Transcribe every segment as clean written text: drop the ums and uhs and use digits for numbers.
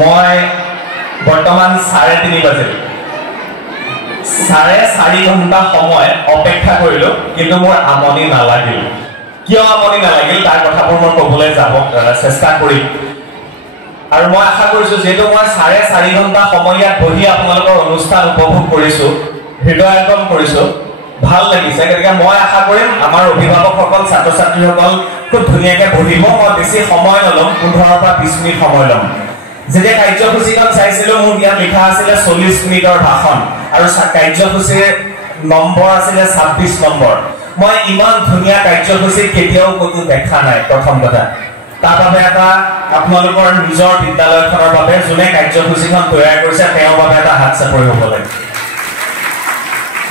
মই বৰ্তমান 3:30 বাজিল 4.5 ঘণ্টা সময় অপেক্ষা কৰিলো কিন্তু মোৰ আমনি নালাগিল কিয় আমনি নালাগিল তাৰ কথাবোৰ মই ক'বলৈ যাব চেষ্টা কৰিম আৰু মই আশা কৰিছো যেটো মই 4.5 ঘণ্টা সময় ইয়াত বহি আপোনালোকৰ অনুষ্ঠান উপভোগ কৰিছো হৃদয়ঙ্গম কৰিছো ভাল লাগিছে গতিকে মই আশা কৰিম আমাৰ অভিভাৱকসকল ছাত্ৰ ছাত্ৰীসকল খুব ধুনীয়াকৈ বহিব মই বেছি সময় নলম 15 পৰা 20 মিনিট সময় লম যেতিয়া কাৰ্যসূচীখন চাইছিলো মোৰ ইয়াত লিখা আছিল 40 মিনিটৰ ভাষণ আৰু কাৰ্যসূচীৰ নম্বৰ আছিল 26 নম্বৰ মই ইমান ধুনীয়া কাৰ্যসূচী কেতিয়াও কোনো দেখা নাই প্ৰথম কথা তাৰ বাবে এটা আপোনালোকৰ নিজৰ বিদ্যালয়খনৰ বাবে যোনে কাৰ্যসূচীখন তৈয়াৰ কৰিছে তেওঁৰ বাবে এটা হাত চাপৰি হ'ব লাগে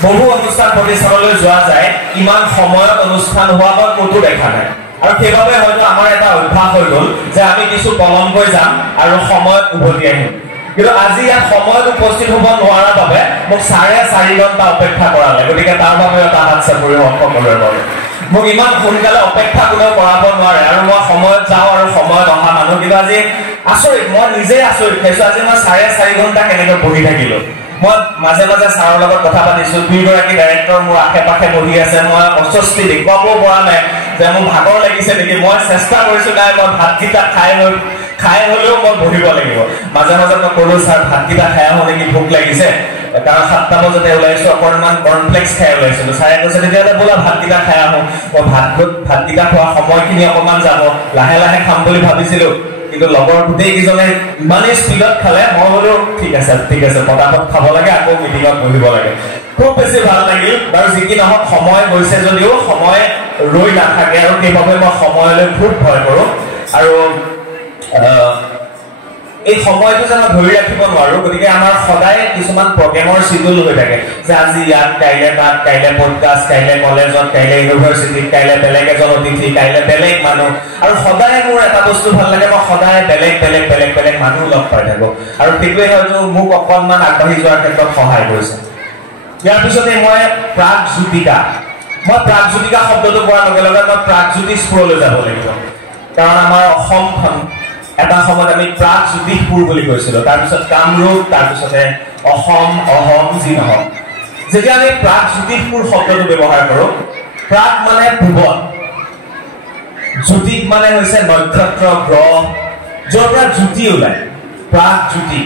বহু অনুষ্ঠান প্ৰতিষ্ঠানলৈ যোৱা যায় ইমান সময়ত অনুষ্ঠান হোৱা মই ক'তো দেখা নাই আৰু সেইবাবে হয়তো আমাৰ এটা অভ্যাস হৈ গ'ল যে আমি কিছু পলমকৈ যাম আৰু সময়ত উভতি আহিম কিন্তু আজি ইয়াত সময়ত উপস্থিত হ'ব নোৱাৰাৰ বাবে মোক 4.5 ঘণ্টা অপেক্ষা কৰালে গতিকে তাৰ বাবে এটা হাত চাপৰি সকলোৰে বাবে মোক ইমান সোনকালে অপেক্ষা কোনেও কৰাব নোৱাৰে আৰু মই সময়ত যাওঁ আৰু সময়ত অহা মানুহ কিন্তু আজি আচৰিত মই নিজে আচৰিত খাইছো আজি মই 4.5 ঘণ্টা কেনেকৈ বহি থাকিলো মই মাজে মাজে ছাৰৰ লগত কথা পাতিছো দুইগৰাকী ডাইৰেক্টৰ মোৰ আশে পাশে বহি আছে মই অস্বস্তি দেখুৱাব পৰা নাই যে মোৰ ভাগৰ লাগিছে নেকি মই চেষ্টা কৰিছো নাই মই ভাতকেইটা খাই হলেও মই বহিব লাগিব মাজে মাজে মই ক'লো ছাৰ ভাতকেইটা খাই আহো নেকি ভোক লাগিছে কাৰণ 7টা বজাতে ওলাইছো অকণমান কৰ্ণফ্লেক্স খাই ওলাইছিলো ছাৰে কৈছে তেতিয়াহ'লে বোলা ভাতকেইটা খাই আহো মই ভাতকেইটা খোৱা সময়খিনি অকণমান যাব লাহে লাহে খাম বুলি ভাবিছিলো কিন্তু লগৰ গোটেই কিজনে ইমানেই স্পীডত খালে মই বোলো ঠিক আছে পটাপট খাব লাগে আকৌ মিটিঙত বহিব লাগে খুব বেছি ভাল লাগিল বাৰু যি কি নহওক সময় গৈছে যদিও সময় ৰৈ নাথাকে আৰু সেইবাবে মই সময়লৈ খুব ভয় কৰোঁ আৰু এই সময়টো যেন ধৰি ৰাখিব নোৱাৰো গতিকে আমাৰ সদায় কিছুমান প্ৰগ্ৰেমৰ শিডিউল হৈ থাকে যে আজি ইয়াত কাইলে তাত কাইলে পডকাষ্ট কাইলে কলেজত কাইলে ইউনিভাৰ্চিটিত কাইলে বেলেগ এজন অতিথি কাইলে বেলেগ মানুহ আৰু সদায় মোৰ এটা বস্তু ভাল লাগে মই সদায় বেলেগ মানুহ লগ পাই থাকো আৰু সেইটোৱে হয়তো মোক অকণমান আগবাঢ়ি যোৱাৰ ক্ষেত্ৰত সহায় কৰিছে ইয়াৰ পিছতে মই প্ৰাগজ্যোতিকা শব্দটো কোৱাৰ লগে লগে মই প্ৰাগজ্যোতিষপুৰলৈ যাব লাগিব কাৰণ আমাৰ অসমখন এটা সময়ত আমি প্ৰাগজ্যোতিষপুৰ বুলি কৈছিলো তাৰপিছত কামৰূপ তাৰপিছতে অহম যি নহওক যেতিয়া আমি প্ৰাগজ্যোতিষপুৰ শব্দটো ব্যৱহাৰ কৰো প্ৰাগ মানে পূবত জ্যোতিক মানে হৈছে নক্ষত্ৰ গ্ৰহ য'ৰ পৰা জ্যোতি ওলায় প্ৰাগজ্যোতি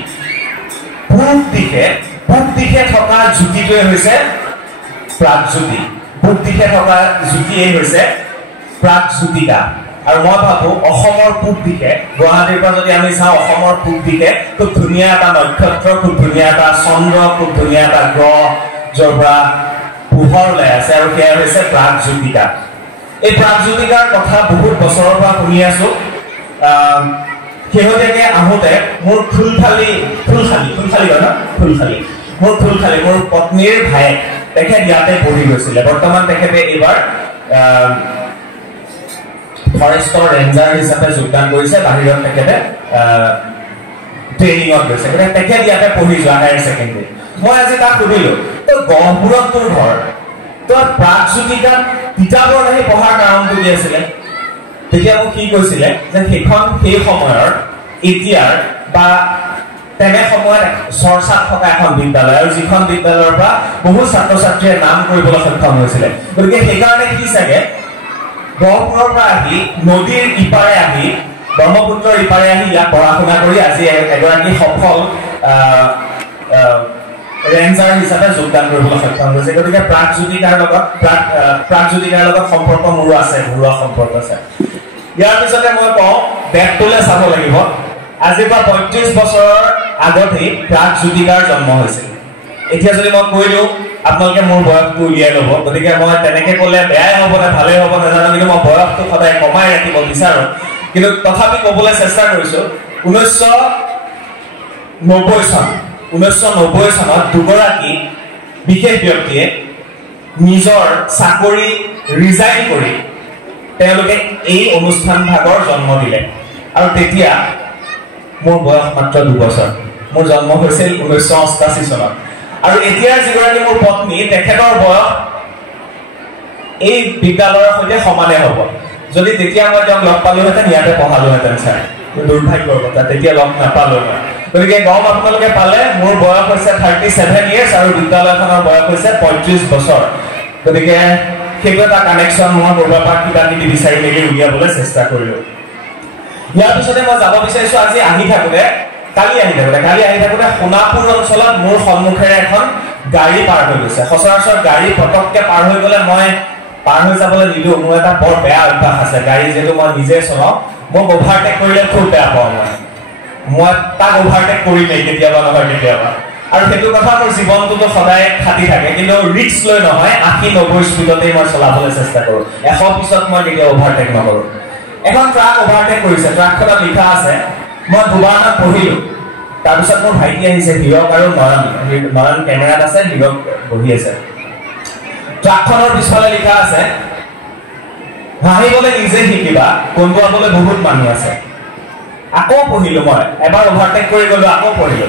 পূব দিশে থকা জ্যোতিটোৱে হৈছে প্ৰাগজ্যোতি পূব দিশে থকা জ্যোতিয়ে হৈছে প্ৰাগজ্যোতিকা আৰু মই ভাবো অসমৰ পূব দিশে গুৱাহাটীৰ পৰা যদি আমি চাওঁ অসমৰ পূব দিশে খুব ধুনীয়া এটা নক্ষত্ৰ খুব ধুনীয়া এটা চন্দ্ৰ খুব ধুনীয়া এটা গ্ৰহ য'ৰ পৰা পোহৰ ওলাই আছে আৰু সেয়া হৈছে প্ৰাগজ্যোতিকা এই প্ৰাগজ্যোতিকাৰ কথা বহুত বছৰৰ পৰা শুনি আছো শেহতীয়াকৈ আহোঁতে মোৰ ফুলখালি মোৰ পত্নীৰ ভায়েক তেখেত ইয়াতে পঢ়ি গৈছিলে বৰ্তমান তেখেতে এইবাৰ ফৰেষ্টৰ ৰেঞ্জাৰ হিচাপে যোগদান কৰিছে বাহিৰত তেখেতে ট্ৰেইনিঙত গৈছে তেখেত ইয়াতে পঢ়ি যোৱা হায়াৰ ছেকেণ্ডেৰী মই আজি তাক সুধিলো তই গহপুৰত তোৰ ঘৰ তই প্ৰাগজ্যোতিকাত কিতাপত আহি পঢ়াৰ কাৰণটো কি আছিলে তেতিয়া মোক কি কৈছিলে যে সেইখন সেই সময়ৰ এতিয়াৰ বা তেনে সময়ত চৰ্চাত থকা এখন বিদ্যালয় আৰু যিখন বিদ্যালয়ৰ পৰা বহু ছাত্ৰ ছাত্ৰীয়ে নাম কৰিবলৈ সক্ষম হৈছিলে গতিকে সেইকাৰণে কি চাগে গহপুৰৰ পৰা আহি নদীৰ ইপাৰে আহি ব্ৰহ্মপুত্ৰৰ ইপাৰে আহি ইয়াত পঢ়া শুনা কৰি আজি এগৰাকী সফল ৰেঞ্জাৰ হিচাপে যোগদান কৰিবলৈ সক্ষম হৈছে গতিকে প্ৰাগজ্যোতিকাৰ লগত সম্পৰ্ক মোৰো আছে ঘৰুৱা সম্পৰ্ক আছে ইয়াৰ পিছতে মই কওঁ বেগটোলৈ চাব লাগিব আজিৰ পৰা 35 বছৰৰ আগতেই প্ৰাগজ্যোতিকাৰ জন্ম হৈছিল এতিয়া যদি মই কৈ দিওঁ আপোনালোকে মোৰ বয়সটো উলিয়াই ল'ব গতিকে মই তেনেকৈ ক'লে বেয়াই হ'ব নে ভালেই হ'ব নাজানো কিন্তু মই বয়সটো সদায় কমাই ৰাখিব বিচাৰোঁ কিন্তু তথাপি ক'বলৈ চেষ্টা কৰিছোঁ 1990 চনত দুগৰাকী বিশেষ ব্যক্তিয়ে নিজৰ চাকৰি ৰিজাইন কৰি তেওঁলোকে এই অনুষ্ঠান ভাগৰ জন্ম দিলে আৰু তেতিয়া মোৰ বয়স মাত্ৰ 2 বছৰ মোৰ জন্ম হৈছিল 1988 চনত আৰু এতিয়া যিগৰাকী মোৰ পত্নী তেখেতৰ বয়স এই বিদ্যালয়ৰ সৈতে সমানে হ'ব যদি তেতিয়া মই তেওঁক লগ পালোহেঁতেন ইয়াতে পঢ়ালোহেঁতেন ছাৰ দুৰ্ভাগ্যৰ কথা তেতিয়া লগ নাপালো গতিকে গম আপোনালোকে পালে মোৰ বয়স হৈছে 37 ইয়াৰ্ছ আৰু বিদ্যালয়খনৰ বয়স হৈছে 35 বছৰ গতিকে সেইটো এটা কানেকশ্যন মই কৰবাৰ পৰা কিবা কিবি বিচাৰি মেলি উলিয়াবলৈ চেষ্টা কৰিলো ইয়াৰ পিছতে মই যাব বিচাৰিছো আজি আহি থাকোতে কালি আহি থাকোতে সোণাপুৰ অঞ্চলত মোৰ সন্মুখেৰে এখন গাড়ী পাৰ হৈ গৈছে সচৰাচৰ গাড়ী পটককে পাৰ হৈ গ'লে মই পাৰ হৈ যাবলৈ নিদিওঁ মোৰ এটা বৰ বেয়া অভ্যাস আছে গাড়ী যিহেতু মই নিজে চলাওঁ মই অভাৰটেক কৰিলে খুব বেয়া পাওঁ মই তাক অভাৰটেক কৰিমেই কেতিয়াবা নহয় কেতিয়াবা আৰু সেইটো কথা মোৰ জীৱনটোতো সদায় খাটি থাকে কিন্তু ৰিস্ক লৈ নহয় 80-90 স্পীডতেই মই চলাবলৈ চেষ্টা কৰোঁ 100 পিছত মই কেতিয়াও অভাৰটেক নকৰোঁ এখন ট্ৰাক অভাৰটেক কৰিছে ট্ৰাকখনত লিখা আছে মই দুবাৰমান পঢ়িলোঁ তাৰপিছত মোৰ ভাইটি আহিছে হিৰক আৰু নয়ন কেমেৰাত আছে হিৰক বহি আছে ট্ৰাকখনৰ পিছফালে লিখা আছে হাঁহিবলৈ নিজে শিকিবা কন্দুৱাবলৈ বহুত মানুহ আছে আকৌ পঢ়িলো মই এবাৰ অভাৰটেক কৰি গলো আকৌ পঢ়িলো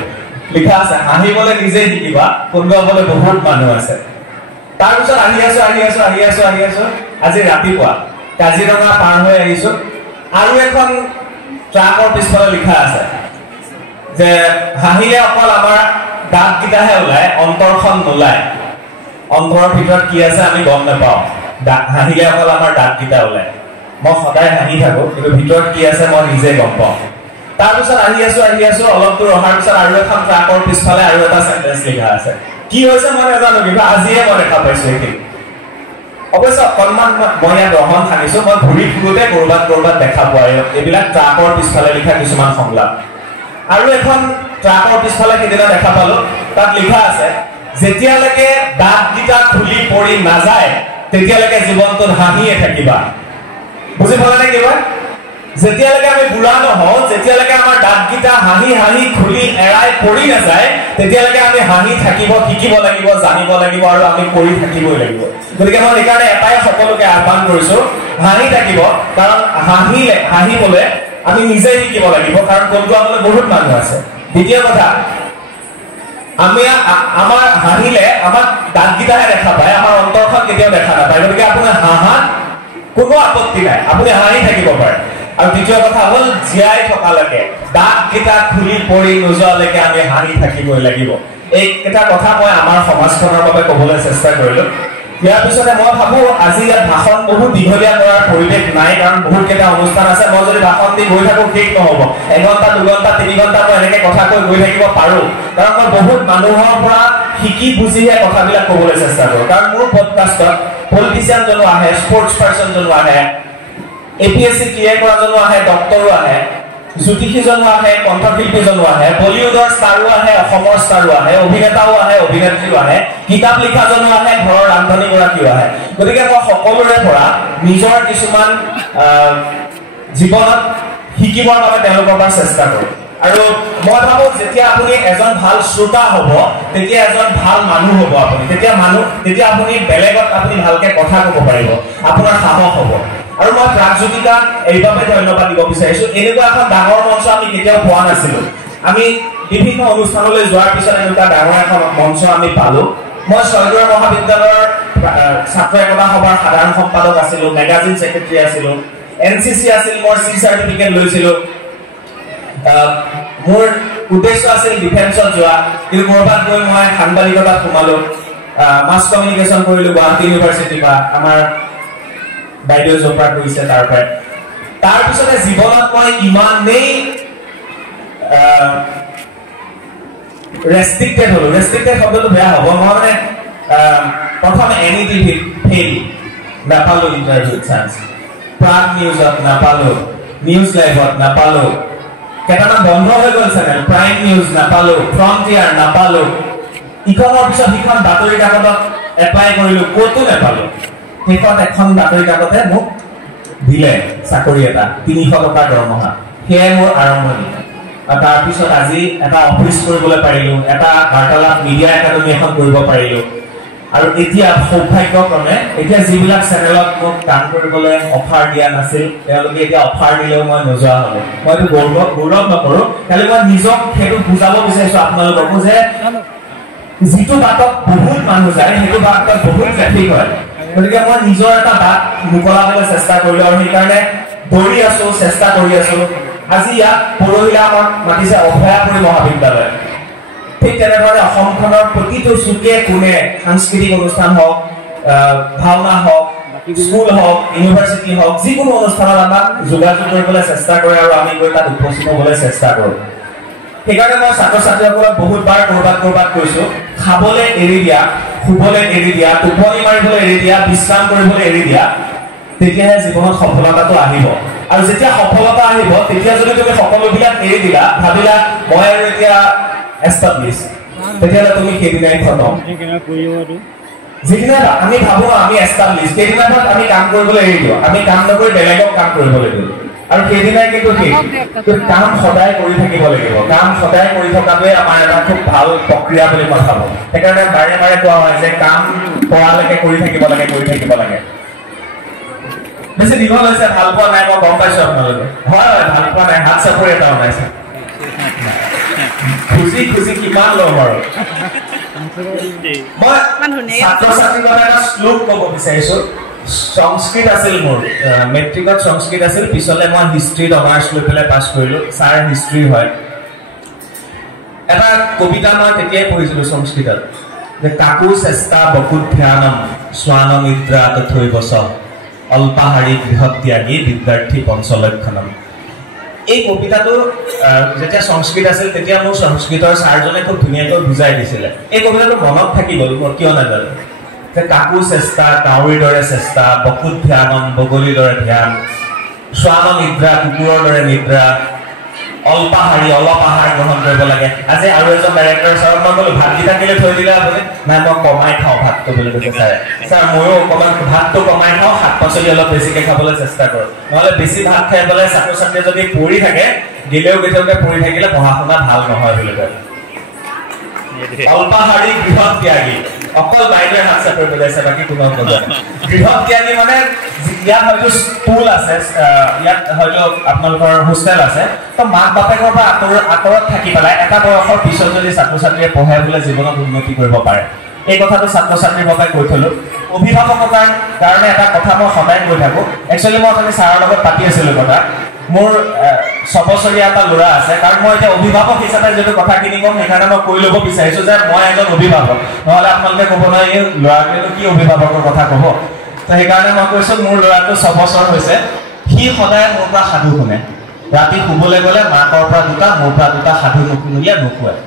লিখা আছে হাঁহিবলৈ নিজে শিকিবা কন্দুৱাবলৈ বহুত মানুহ আছে তাৰপিছত আহি আছো আজি ৰাতিপুৱা কাজিৰঙা পাৰ হৈ আহিছো আৰু এখন ট্ৰাকৰ পিছফালে লিখা আছে যে হাঁহিলে অকল আমাৰ দাঁতকেইটাহে ওলায় অন্তৰখন নোলায় অন্তৰৰ ভিতৰত কি আছে আমি গম নাপাওঁ হাঁহিলে অকল আমাৰ দাঁতকেইটা ওলায় মই সদায় হাঁহি থাকো কিন্তু ভিতৰত কি আছে মই নিজে গম পাওঁ তাৰপিছত আহি আছো অলপ দূৰ অহাৰ পিছত আৰু এখন ট্ৰাকৰ পিছফালে আৰু এটা চেণ্টেন্স লিখা আছে কি হৈছে মই নাজানো কিন্তু আজিহে মই দেখা পাইছো এইখিনি অৱশ্যে অকণমান মই ইয়াত ৰহন সানিছো মই ঘূৰি ফুৰোতে কৰবাত দেখা পোৱা এইবিলাক ট্ৰাকৰ পিছফালে লিখা কিছুমান সংলাপ আৰু এখন ট্ৰাকৰ পিছফালে সেইদিনা দেখা পালো তাত লিখা আছে যেতিয়ালৈকে দাঁতকেইটা খুলি পৰি নাযায় তেতিয়ালৈকে জীৱনটোত হাঁহিয়ে থাকিবা বুজি পালে নে কিবা যেতিয়ালৈকে আমি বুঢ়া নহওঁ যেতিয়ালৈকে আমাৰ দাঁতকেইটা হাঁহি খুলি এৰাই পৰি নাযায় তেতিয়ালৈকে আমি হাঁহি থাকিব শিকিব লাগিব জানিব লাগিব আৰু আমি কৰি থাকিবই লাগিব গতিকে মই সেইকাৰণে এটাই সকলোকে আহ্বান কৰিছো হাঁহি থাকিব কাৰণ হাঁহিবলৈ আমি নিজে শিকিব লাগিব কাৰণ কন্দুৱাবলৈ বহুত মানুহ আছে দ্বিতীয় কথা আমি আমাৰ হাঁহিলে আমাৰ দাঁতকেইটাহে দেখা পায় আমাৰ অন্তৰখন কেতিয়াও দেখা নাপায় গতিকে আপোনাৰ হাঁহাত কোনো আপত্তি নাই আপুনি হাঁহি থাকিব পাৰে আৰু দ্বিতীয় কথা হ'ল জীয়াই থকালৈকে দাঁতকেইটা খুলি পৰি নোযোৱালৈকে আমি হাঁহি থাকিবই লাগিব এইকেইটা কথা মই আমাৰ সমাজখনৰ বাবে ক'বলৈ চেষ্টা কৰিলো ইয়াৰ পিছতে মই ভাবো আজি ইয়াত ভাষণ বহুত দীঘলীয়া কৰাৰ পৰিৱেশ নাই কাৰণ বহুত কেইটা অনুষ্ঠান আছে মই যদি ভাষণ দি গৈ থাকো শেষ নহ'ব 1 ঘণ্টা 2 ঘণ্টা 3 ঘণ্টা মই এনেকে কথা কৈ গৈ থাকিব পাৰো কাৰণ মই বহুত মানুহৰ পৰা শিকি বুজিহে কথাবিলাক ক'বলৈ চেষ্টা কৰোঁ কাৰণ মোৰ পডকাষ্টত পলিটিচিয়ান জনো আহে স্পৰ্টছ পাৰ্চন জনো আহে APSC ক্লিয়াৰ কৰা জনো আহে ডক্টৰো আহে জ্যোতিষী জনো আহে কণ্ঠশিল্পী জনো আহে বলিউডৰ ষ্টাৰো আহে অসমৰ ষ্টাৰো আহে অভিনেতাও আহে অভিনেত্ৰীও আহে কিতাপ লিখা জনো আহে ঘৰৰ ৰান্ধনী গৰাকীও আহে গতিকে মই সকলোৰে পৰা নিজৰ কিছুমান জীৱনত শিকিবৰ বাবে তেওঁলোকৰ পৰা চেষ্টা কৰোঁ আৰু মই ভাবো যেতিয়া আপুনি এজন ভাল শ্ৰোতা হ'ব তেতিয়া এজন ভাল মানুহ হ'ব আপুনি তেতিয়া আপুনি বেলেগত আপুনি ভালকে কথা ক'ব পাৰিব আপোনাৰ সাহস হ'ব আৰু মই প্ৰাগজ্যোতিকাক এইভাবে ধন্যবাদ দিব বিচাৰিছো এনেকুৱা এখন ডাঙৰ মঞ্চ আমি কেতিয়াও পোৱা নাছিলো আমি বিভিন্ন অনুষ্ঠানলৈ যোৱাৰ পিছত এনেকুৱা ডাঙৰ এখন মঞ্চ আমি পালো মই ছয়দুৱাৰ মহাবিদ্যালয়ৰ ছাত্ৰ একতা সভাৰ সাধাৰণ সম্পাদক আছিলো মেগাজিন সেক্ৰেটাৰী আছিলো NCC আছিল মই C সাৰ্টিফিকেট লৈছিলো মোৰ উদ্দেশ্য আছিল ডিফেন্সত যোৱা কিন্তু কৰবাত গৈ মই সাংবাদিকতাত সোমালো মাছ কমিউনিকেশ্যন কৰিলো গুৱাহাটী ইউনিভাৰ্চিটিৰ পৰা আমাৰ বাইদেউ জপৰা কৰিছে তাৰ পিছতে জীৱনত মই ইমানেই ৰেষ্ট্ৰিক্টেড হলো ৰেষ্ট্ৰিক্টেড শব্দটো বেয়া হ'ব মই মানে প্ৰথমে NETV ফেইল নাপালো ইণ্টাৰভিউ চান্স প্ৰাগ নিউজত নাপালো নিউজ লাইভত নাপালো কেইটামান বন্ধ হৈ গ'ল চেনেল প্ৰাইম নিউজ নাপালো ফ্ৰণ্টিয়াৰ নাপালো ইখনৰ পিছত সিখন বাতৰি কাকতত এপ্লাই কৰিলো ক'তো নাপালো শেষত এখন বাতৰি কাকতে মোক দিলে চাকৰি এটা 300 টকা দৰমহা সেয়াই মোৰ আৰম্ভণি আৰু তাৰপিছত আজি এটা অফিচ কৰিবলৈ পাৰিলো এটা বাৰ্তালাপ মিডিয়া একাডেমি এখন কৰিব পাৰিলো আৰু এতিয়া সৌভাগ্যক্ৰমে এতিয়া যিবিলাক চেনেলত মোক কাম কৰিবলৈ অফাৰ দিয়া নাছিল তেওঁলোকে এতিয়া অফাৰ দিলেও মই নোযোৱা হ'লো মই এইটো গৌৰৱ নকৰোঁ খালি মই নিজক সেইটো বুজাব বিচাৰিছো আপোনালোককো যে যিটো বাটত বহুত মানুহ যায় সেইটো বাটত বহুত ট্ৰেফিক হয় গতিকে মই নিজৰ এটা বাট মুকলাবলৈ চেষ্টা কৰিলো আৰু সেইকাৰণে দৌৰি আছো চেষ্টা কৰি আছো আজি ইয়াত পৰহিলা আমাক মাতিছে অভয়াপুৰী মহাবিদ্যালয় ঠিক তেনেদৰে অসমখনৰ প্ৰতিটো চুকে কোণে সাংস্কৃতিক অনুষ্ঠান হওক ভাওনা হওক স্কুল হওক ইউনিভাৰ্চিটি হওক যিকোনো অনুষ্ঠানত আমাক যোগাযোগ কৰিবলৈ চেষ্টা কৰে আৰু আমি গৈ তাত উপস্থিত হ'বলৈ চেষ্টা কৰোঁ সেইকাৰণে মই ছাত্ৰ ছাত্ৰীসকলক বহুতবাৰ কৰবাত কৈছো খাবলৈ এৰি দিয়া শুবলৈ এৰি দিয়া টোপনি মাৰিবলৈ এৰি দিয়া বিশ্ৰাম কৰিবলৈ এৰি দিয়া তেতিয়াহে জীৱনত সফলতাটো আহিব আৰু যেতিয়া সফলতা আহিব তেতিয়া যদি তুমি সকলোবিলাক এৰি দিলা ভাবিলা মই আৰু এতিয়া এষ্টাব্লিছ তেতিয়াহ'লে তুমি সেইদিনাই খতম যিদিনা আমি ভাবো আমি এষ্টাব্লিছ সেইদিনা আমি কাম কৰিবলৈ এৰি দিওঁ আমি কাম নকৰি বেলেগক কাম কৰিবলৈ দিওঁ আৰু সেইদিনাই কিন্তু কাম সদায় কৰি থাকিব লাগিব কাম সদায় কৰি থকাটোৱে আমাৰ এটা খুব ভাল প্ৰক্ৰিয়া বুলি মই ভাবোঁ সেইকাৰণে বাৰে বাৰে কোৱা হয় যে কাম কৰালৈকে কৰি থাকিব লাগে বেছি দীঘল হৈছে ভাল পোৱা নাই মই গম পাইছো আপোনালোকে হয় ভাল পোৱা নাই হাত চাপৰি এটা ওলাইছে খুজি কিমান ল'ম আৰু মই ছাত্ৰ ছাত্ৰীক এটা শ্লোক ক'ব বিচাৰিছো সংস্কৃত আছিল মোৰ মেট্ৰিকত সংস্কৃত আছিল পিছলে মই হিষ্ট্ৰীত অনাৰ্ছ লৈ পেলাই পাছ কৰিলো ছাৰ হিষ্ট্ৰী হয় এটা কবিতা মই তেতিয়াই পঢ়িছিলো সংস্কৃতত যে কাকু চেষ্টা বকুত ধ্যানম স্বানম নিদ্ৰা তথৈব চ অল্পাহাৰী গৃহত্যাগী বিদ্যাৰ্থী পঞ্চলক্ষণম এই কবিতাটো যেতিয়া সংস্কৃত আছিল তেতিয়া মোৰ সংস্কৃতৰ ছাৰজনে খুব ধুনীয়াকৈ বুজাই দিছিলে এই কবিতাটো মনত থাকি গ'ল মই কিয় নাজানো যে কাকু চেষ্টা কাউৰীৰ দৰে চেষ্টা বকুত ধ্যানম বগলীৰ দৰে ধ্যান স্বান নিদ্ৰা কুকুৰৰ দৰে নিদ্ৰা অল্পাহাৰী অলপ আহাৰ গ্ৰহণ কৰিব লাগে আজি আৰু এজন ডাইৰেক্টৰ ছাৰক মই ক'লো ভাতকেইটা কেলৈ থৈ দিলে আপুনি নাই মই কমাই খাওঁ ভাতটো বুলি কৈছে ছাৰে ছাৰ ময়ো অকণমান ভাতটো কমাই খাওঁ শাক পাচলি অলপ বেছিকৈ খাবলৈ চেষ্টা কৰোঁ নহ'লে বেছি ভাত খাই পেলাই ছাত্ৰ ছাত্ৰীয়ে যদি পৰি থাকে দিলেও কেতিয়াবা পৰি থাকিলে পঢ়া শুনা ভাল নহয় বুলি কয় অল্পাহাৰী গৃহত্যাগী অকল বাইদেৱে হাত চাপৰি পেলাইছে বাকী কোনো নাজানে গৃহত্যাগী মানে ইয়াত হয়তো স্কুল আছে ইয়াত হয়তো আপোনালোকৰ হোষ্টেল আছে তো মাক বাপেকৰ পৰা আঁতৰত থাকি পেলাই এটা বয়সৰ পিছত যদি ছাত্ৰ ছাত্ৰীয়ে পঢ়ে বোলে জীৱনত উন্নতি কৰিব পাৰে এই কথাটো ছাত্ৰ ছাত্ৰীৰ বাবে কৈ থলো অভিভাৱকৰ কাৰণে এটা কথা মই সদায় কৈ থাকো একচুৱেলি মই অথনি ছাৰৰ লগত পাতি আছিলো কথা মোৰ 6 বছৰীয়া এটা ল'ৰা আছে কাৰণ মই এতিয়া অভিভাৱক হিচাপে যদি কথাখিনি কম সেইকাৰণে মই কৈ ল'ব বিচাৰিছো যে মই এজন অভিভাৱক নহ'লে আপোনালোকে ক'ব নহয় এই ল'ৰাটোৱেনো কি অভিভাৱকৰ কথা ক'ব তো সেইকাৰণে মই কৈছো মোৰ ল'ৰাটো 6 বছৰ হৈছে সি সদায় মোৰ পৰা সাধু শুনে ৰাতি শুবলৈ গ'লে মাকৰ পৰা দুটা মোৰ পৰা দুটা সাধু নুশুনিলে নুশুৱায়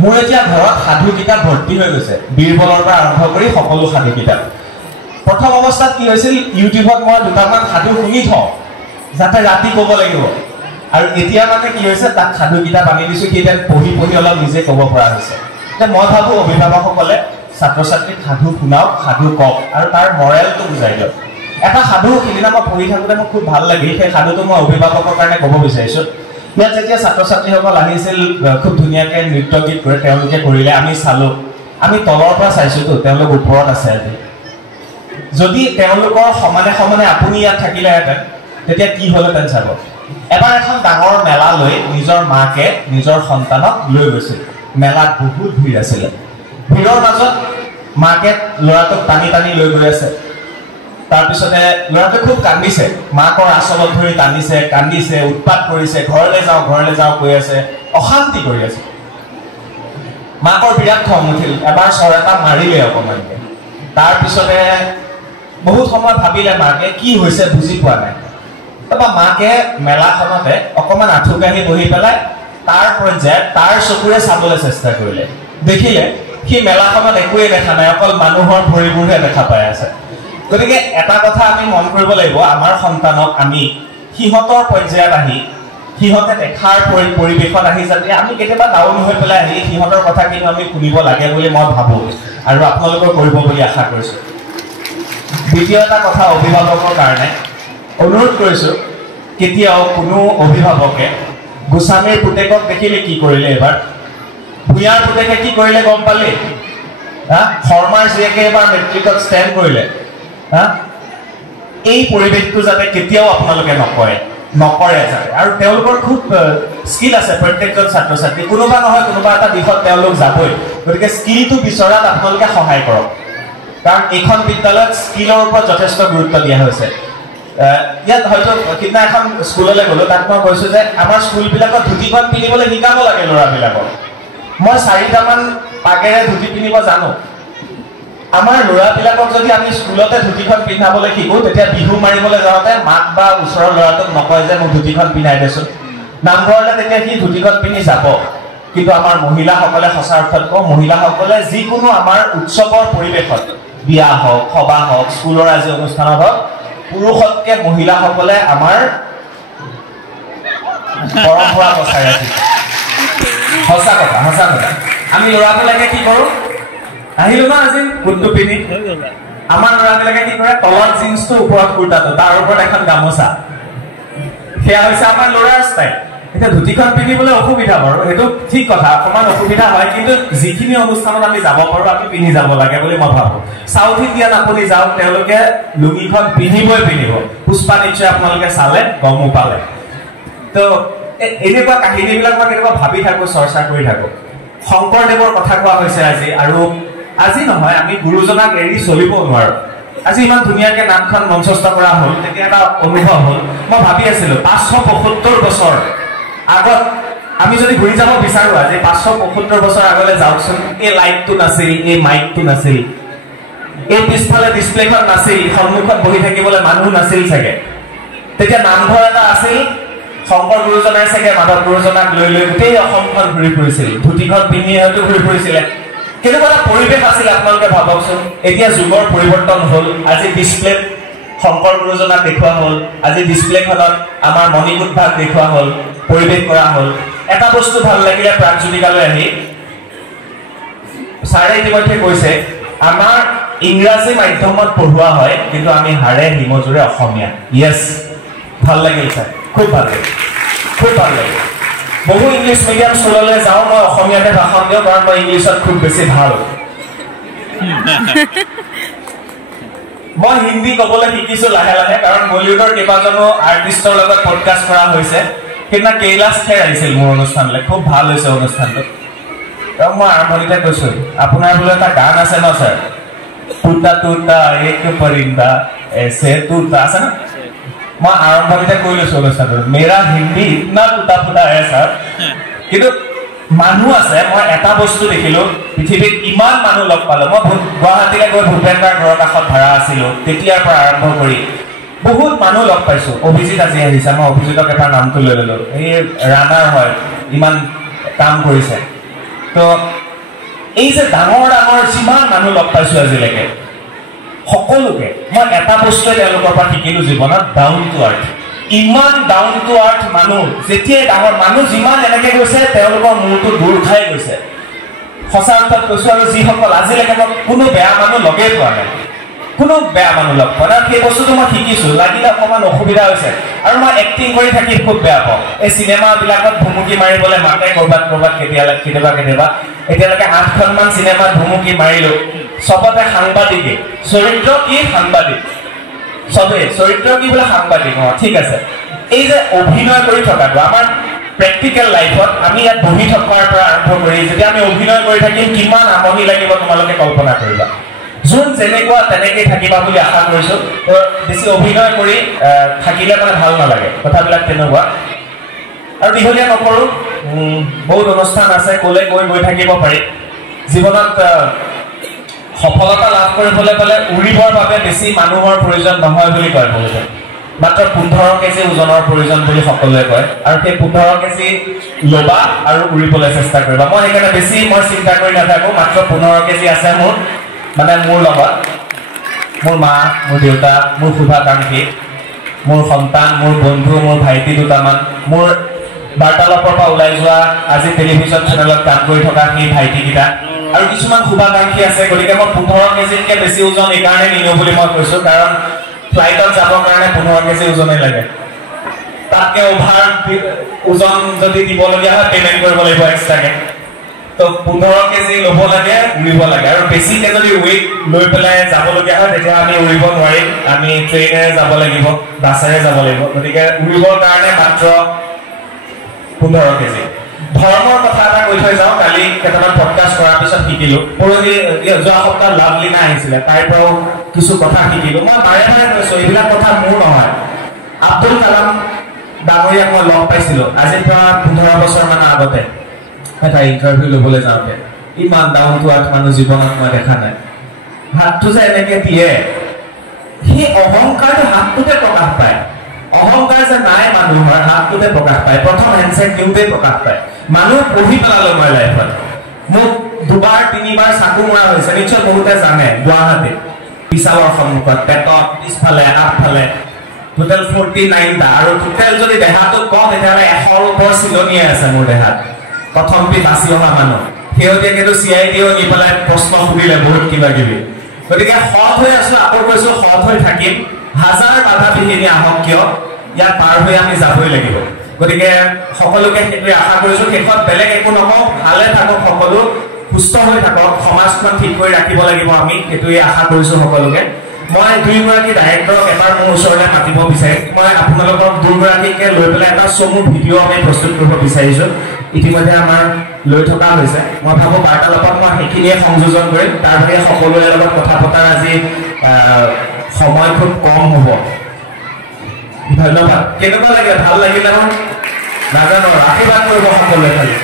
মোৰ এতিয়া ঘৰত সাধু কিতাপ ভৰ্তি হৈ গৈছে বীৰবলৰ পৰা আৰম্ভ কৰি সকলো সাধু কিতাপ প্ৰথম অৱস্থাত কি হৈছিল ইউটিউবত মই দুটামান সাধু শুনি থওঁ যাতে ৰাতি ক'ব লাগিব আৰু এতিয়া মানে কি হৈছে তাক সাধু কিতাপ আনি দিছো কিতাপ পঢ়ি অলপ নিজে ক'ব পৰা হৈছে যে মই ভাবোঁ অভিভাৱকসকলে ছাত্ৰ ছাত্ৰীক সাধু শুনাওক সাধু কওক আৰু তাৰ মৰেলটো বুজাই দিয়ক এটা সাধু সিদিনা মই পঢ়ি থাকোঁতে মোক খুব ভাল লাগিল সেই সাধুটো মই অভিভাৱকৰ কাৰণে ক'ব বিচাৰিছোঁ ইয়াত যেতিয়া ছাত্ৰ ছাত্ৰীসকল আহিছিল খুব ধুনীয়াকৈ নৃত্য গীত কৰে তেওঁলোকে কৰিলে আমি চালোঁ আমি তলৰ পৰা চাইছোঁতো তেওঁলোক ওপৰত আছে আজি যদি তেওঁলোকৰ সমানে সমানে আপুনি ইয়াত থাকিলেহেঁতেন তেতিয়া কি হ'লহেঁতেন চাব এবাৰ এখন ডাঙৰ মেলা লৈ নিজৰ মাকে নিজৰ সন্তানক লৈ গৈছিল মেলাত বহুত ভিৰ আছিলে ভিৰৰ মাজত মাকে ল'ৰাটোক টানি লৈ গৈ আছে তাৰপিছতে ল'ৰাটোৱে খুব কান্দিছে মাকৰ আঁচলত ধৰি কান্দিছে উৎপাত কৰিছে ঘৰলৈ যাওঁ কৈ আছে অশান্তি কৰি আছে মাকৰ বিৰাট খং উঠিল এবাৰ চৰ এটা মাৰিলে অকণমানকৈ তাৰপিছতে বহুত সময় ভাবিলে মাকে কি হৈছে বুজি পোৱা নাই তাৰপৰা মাকে মেলাখনতে অকণমান আঁঠু কাঢ়ি বহি পেলাই তাৰ পৰ্যায়ত তাৰ চকুৰে চাবলৈ চেষ্টা কৰিলে দেখিলে সি মেলাখনত একোৱেই দেখা নাই অকল মানুহৰ ভৰিবোৰহে দেখা পাই আছে গতিকে এটা কথা আমি মন কৰিব লাগিব আমাৰ সন্তানক আমি সিহঁতৰ পৰ্যায়ত আহি সিহঁতে দেখাৰ পৰিৱেশত আহি যাতে আমি কেতিয়াবা ডাউন হৈ পেলাই আহি সিহঁতৰ কথাখিনি আমি শুনিব লাগে বুলি মই ভাবোঁ আৰু আপোনালোকৰ কৰিব বুলি আশা কৰিছোঁ দ্বিতীয় এটা কথা অভিভাৱকৰ কাৰণে অনুৰোধ কৰিছোঁ কেতিয়াও কোনো অভিভাৱকে গোস্বামীৰ পুতেকক দেখিলে কি কৰিলে এবাৰ ভূঞাৰ পুতেকে কি কৰিলে গম পালে শৰ্মাৰ জীয়েকে এবাৰ মেট্ৰিকত ষ্টেণ্ড কৰিলে এই পৰিৱেশটো যাতে কেতিয়াও আপোনালোকে নকৰে যাতে আৰু তেওঁলোকৰ খুব স্কিল আছে প্ৰত্যেকজন ছাত্ৰ ছাত্ৰী কোনোবা নহয় কোনোবা এটা দিশত তেওঁলোক যাবই গতিকে স্কিলটো বিচৰাত আপোনালোকে সহায় কৰক কাৰণ এইখন বিদ্যালয়ত স্কিলৰ ওপৰত যথেষ্ট গুৰুত্ব দিয়া হৈছে ইয়াত হয়তো কিনা এখন স্কুললৈ গ'লো তাত মই কৈছো যে আমাৰ স্কুলবিলাকত ধুতিখন পিন্ধিবলৈ শিকাব লাগে ল'ৰাবিলাকক মই 4টামান পাগেৰে ধুতি পিন্ধিব জানো আমাৰ ল'ৰাবিলাকক যদি আমি স্কুলতে ধুতিখন পিন্ধাবলৈ শিকো তেতিয়া বিহু মাৰিবলৈ যাওঁতে মাক বা ওচৰৰ ল'ৰাটোক নকয় যে মোক ধুতিখন পিন্ধাই দেচোন নামঘৰলৈ তেতিয়া সি ধুতিখন পিন্ধি যাব কিন্তু আমাৰ মহিলাসকলে সঁচা অৰ্থত কওঁ মহিলাসকলে যিকোনো আমাৰ উৎসৱৰ পৰিৱেশত বিয়া হওক সভা হওক স্কুলৰ আজি অনুষ্ঠানত হওক পুৰুষতকে মহিলাসকলে আমাৰ পৰম্পৰা বচাই ৰাখিছে সঁচা কথা আমি ল'ৰাবিলাকে কি কৰোঁ আহিলো না আজি কুৰ্তু পিন্ধি আমাৰ ল'ৰাবিলাকে কি কৰে তলত জিন্সটো ওপৰত কুৰ্তাটো তাৰ ওপৰত এখন গামোচা সেয়া হৈছে আমাৰ ল'ৰাৰ ষ্টাইল এতিয়া ধুতিখন পিন্ধিবলৈ অসুবিধা বাৰু সেইটো ঠিক কথা অকণমান অসুবিধা হয় কিন্তু যিখিনি অনুষ্ঠানত আমি যাব পাৰোঁ আমি পিন্ধি যাব লাগে বুলি মই ভাবোঁ চাউথ ইণ্ডিয়ান আপুনি যাওক তেওঁলোকে লুঙিখন পিন্ধিব পুষ্পা নিশ্চয় আপোনালোকে চালে গমো পালে তো এনেকুৱা কাহিনীবিলাক মই কেতিয়াবা ভাবি থাকোঁ চৰ্চা কৰি থাকোঁ শংকৰদেৱৰ কথা কোৱা হৈছে আৰু আজি নহয় আমি গুৰুজনাক এৰি চলিব নোৱাৰোঁ আজি ইমান ধুনীয়াকৈ নামখন মঞ্চস্থ কৰা হ'ল তেতিয়া এটা অনুভৱ হ'ল মই ভাবি আছিলোঁ 575 বছৰ আগত আমি যদি ঘূৰি যাব বিচাৰোঁ আজি 575 বছৰ আগলৈ যাওকচোন এই লাইটটো নাছিল এই মাইকটো নাছিল এই পিছফালে ডিছপ্লেখন নাছিল সন্মুখত বহি থাকিবলৈ মানুহ নাছিল চাগে তেতিয়া নামঘৰ এটা আছিল শংকৰ গুৰুজনাই চাগে মাধৱ গুৰুজনাক লৈ গোটেই অসমখন ঘূৰি ফুৰিছিল ধুতিখন পিন্ধি হয়তো ঘূৰি ফুৰিছিলে কেনেকুৱা এটা পৰিৱেশ আছিল আপোনালোকে ভাবকচোন এতিয়া যুগৰ পৰিৱৰ্তন হ'ল আজি ডিছপ্লেত শংকৰ গুৰুজনাক দেখুওৱা হ'ল আজি ডিছপ্লেখনত আমাৰ মণিকূট ভাগ দেখুওৱা হ'ল পৰিৱেশ কৰা হ'ল এটা বস্তু ভাল লাগিলে প্ৰাগজ্যোতিকালৈ আহি ছাৰে ইতিমধ্যে কৈছে আমাৰ ইংৰাজী মাধ্যমত পঢ়োৱা হয় কিন্তু আমি হাড়ে হিমজুৰে অসমীয়া য়েছ ভাল লাগিল ছাৰ খুব ভাল লাগিল বহু ইংলিছ মিডিয়াম স্কুললৈ যাওঁ মই অসমীয়াতে ভাষণ দিওঁ কাৰণ মই ইংলিছত খুব বেছি ভাল মই হিন্দী ক'বলৈ শিকিছোঁ লাহে লাহে কাৰণ বলিউডৰ কেইবাজনো আৰ্টিষ্টৰ লগত পডকাষ্ট কৰা হৈছে সেইদিনা কৈলাশ খেৰ আহিছিল মোৰ অনুষ্ঠানলৈ খুব ভাল হৈছে অনুষ্ঠানটো আৰু মই আৰম্ভণিতে কৈছোঁ আপোনাৰ বোলে এটা গান আছে ন ছাৰ টুটা টুটা এক পৰিন্দা এছে টুটা আছে ন মই আৰম্ভণিতে কৈ লৈছোঁ অনুষ্ঠানটো মেৰা হিন্দী ইমান টুটা ফুটা হে ছাৰ কিন্তু মানুহ আছে মই এটা বস্তু দেখিলোঁ পৃথিৱীত ইমান মানুহ লগ পালোঁ মই গুৱাহাটীলৈ গৈ ভূপেন্দাৰ ঘৰৰ কাষত ভাড়া আছিলোঁ তেতিয়াৰ পৰা আৰম্ভ কৰি বহুত মানুহ লগ পাইছোঁ অভিজিত আজি আহিছে মই অভিজিতক এবাৰ নামটো লৈ ল'লোঁ এই ৰাণাৰ হয় ইমান কাম কৰিছে তো এই যে ডাঙৰ যিমান মানুহ লগ পাইছোঁ আজিলৈকে সকলোকে মই এটা বস্তুৱে তেওঁলোকৰ পৰা শিকিলোঁ জীৱনত ডাউন টু আৰ্থ ইমান ডাউন টু আৰ্থ মানুহ যেতিয়াই ডাঙৰ মানুহ যিমান এনেকৈ গৈছে তেওঁলোকৰ মূৰটো দূৰ খাই গৈছে সঁচা অৰ্থত কৈছোঁ আৰু যিসকল আজিলৈকে মই কোনো বেয়া মানুহ লগেই পোৱা নাই কোনো বেয়া মানুহ লগ পোৱা নাই সেই বস্তুটো মই শিকিছোঁ লাগিলে অকণমান অসুবিধা হৈছে আৰু মই এক্টিং কৰি থাকি খুব বেয়া পাওঁ এই চিনেমাবিলাকত ভুমুকি মাৰিবলৈ মাতে ক'ৰবাত কেতিয়াবা এতিয়ালৈকে 8খনমান চিনেমাত ভুমুকি মাৰিলোঁ চবতে সাংবাদিকে চৰিত্ৰ কি সাংবাদিক চবেই চৰিত্ৰ কি বোলে সাংবাদিক ঠিক আছে এই যে অভিনয় কৰি থকাটো আমাৰ প্ৰেক্টিকেল লাইফত আমি ইয়াত বহি থকাৰ পৰা আৰম্ভ কৰি যেতিয়া আমি অভিনয় কৰি থাকিম কিমান আমনি লাগিব তোমালোকে কল্পনা কৰিবা যোন যেনেকুৱা তেনেকেই থাকিবা বুলি আশা কৰিছোঁ বেছি অভিনয় কৰি থাকিলে মানে ভাল নালাগে কথাবিলাক তেনেকুৱা আৰু দীঘলীয়া নকৰোঁ বহুত অনুষ্ঠান আছে ক'লে গৈ থাকিব পাৰি জীৱনত সফলতা লাভ কৰিবলৈ পালে উৰিবৰ বাবে বেছি মানুহৰ প্ৰয়োজন নহয় বুলি কয় বহুতে মাত্ৰ 15 কেজি ওজনৰ প্ৰয়োজন বুলি সকলোৱে কয় আৰু সেই 15 কেজি ল'বা আৰু উৰিবলৈ চেষ্টা কৰিবা মই সেইকাৰণে বেছি মই চিন্তা কৰি নাথাকোঁ মাত্ৰ 15 কেজি আছে মোৰ লগত মোৰ মা মোৰ দেউতা মোৰ শুভাকাংক্ষী মোৰ সন্তান মোৰ বন্ধু মোৰ ভাইটি দুটামান মোৰ বাৰ্তালাপৰ পৰা ওলাই যোৱা আজি টেলিভিছন চেনেলত কাম কৰি থকা সেই ভাইটিকেইটা আৰু কিছুমান শুভাকাংক্ষী আছে গতিকে মই 15 কেজিতকৈ বেছি ওজন এইকাৰণে নিনো বুলি মই কৈছোঁ কাৰণ ফ্লাইটত যাবৰ কাৰণে 15 কেজি ওজনেই লাগে তাতকৈ অভাৰ ওজন যদি দিবলগীয়া হয় পে'মেণ্ট কৰিব লাগিব এক্সট্ৰাকৈ তো 15 কেজি ল'ব লাগে উৰিব লাগে আৰু বেছিকৈ যদি ৱেইট লৈ পেলাই যাবলগীয়া হয় তেতিয়া আমি উৰিব নোৱাৰিম আমি ট্ৰেইনেৰে যাব লাগিব বাছেৰে যাব লাগিব গতিকে উৰিবৰ কাৰণে মাত্ৰ 15 কেজি ধৰ্মৰ কথা এটা কৈ থৈ যাওঁ কালি কেইটামান পডকাষ্ট কৰাৰ পিছত শিকিলোঁ পৰহি যোৱা সপ্তাহ লাভলীনা আহিছিলে তাইৰ পৰাও কিছু কথা শিকিলোঁ। মই বাৰে বাৰে কৈছোঁ এইবিলাক কথা মোৰ নহয়। আব্দুল কালাম ডাঙৰীয়াক মই লগ পাইছিলোঁ আজিৰ পৰা 15 বছৰমানৰ আগতে এটা ইণ্টাৰভিউ ল'বলৈ যাওঁতে। ইমান ডাউন টু আৰ্থ মানুহ জীৱনত মই দেখা নাই। হাতটো যে এনেকে দিয়ে, সেই অহংকাৰটো হাতটোতে প্ৰকাশ পায়। অহংকাৰ যে নাই মানুহৰ হাতটোতে প্ৰকাশ পায়। প্ৰথম হেণ্ডছেক দিওঁতে প্ৰকাশ পায়। মানুহ পঢ়ি পেলালো মই লাইফত। মোক 2বাৰ 3বাৰ চাকু মৰা হৈছে, নিশ্চয় বহুতে জানে। গুৱাহাটীত বিশালৰ সন্মুখত, পেটত, পিছফালে, আগফালে, টোটেল 49টা। আৰু টোটেল যদি দেহাটোত কওঁ তেতিয়াহ'লে 100ৰ ওপৰ চিলনিয়ে আছে মোৰ দেহাত। প্ৰথমটি বাচি অহা মানুহ শেহতীয়াকেতো CIDও নি পেলাই প্ৰশ্ন সুধিলে বহুত কিবা কিবি। গতিকে সৎ হৈ আছো, আকৌ কৈছো সৎ হৈ থাকিম। হাজাৰ বাধা বিঘিনি আহক কিয়, ইয়াক পাৰ হৈ আমি যাবই লাগিব। গতিকে সকলোকে সেইটোৱে আশা কৰিছো। শেষত বেলেগ একো নকওঁ, ভালে থাকক সকলো, সুস্থ হৈ থাকক, সমাজখন ঠিক কৰি ৰাখিব লাগিব আমি, সেইটোৱে আশা কৰিছো সকলোকে। মই 2গৰাকী ডাইৰেক্টৰক এবাৰ মোৰ ওচৰলৈ মাতিব বিচাৰিম। মই আপোনালোকক 2গৰাকীকে লৈ পেলাই এটা চমু ভিডিঅ' আমি প্ৰস্তুত কৰিব বিচাৰিছো। ইতিমধ্যে আমাৰ লৈ থকা হৈছে। মই ভাবো বাৰ্তালাপত মই সেইখিনিয়ে সংযোজন কৰিম। তাৰ বাহিৰে সকলোৰে লগত কথা পতাৰ আজি সময় খুব কম হ'ব। ধন্যবাদ। কেনেকুৱা লাগিলে? ভাল লাগিলে নহয়? নাজানো, আশীৰ্বাদ কৰিব সকলোৱে খালি।